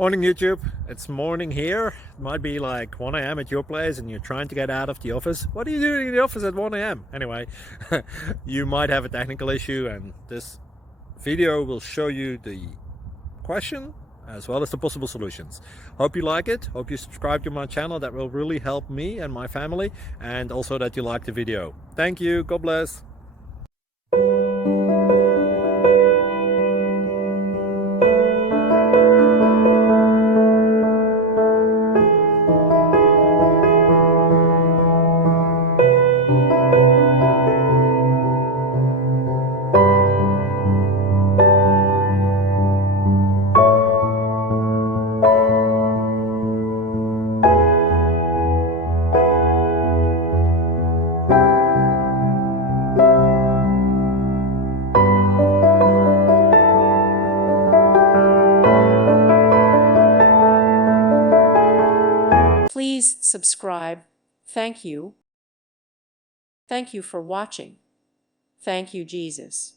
Morning YouTube, it's morning here. It might be like 1 a.m. at your place and you're trying to get out of the office. What are you doing in the office at 1 a.m.? Anyway, you might have a technical issue and this video will show you the question as well as the possible solutions. Hope you like it, hope you subscribe to my channel. That will really help me and my family, and also that you like the video. Thank you, God bless. Please subscribe. Thank you. Thank you for watching. Thank you, Jesus.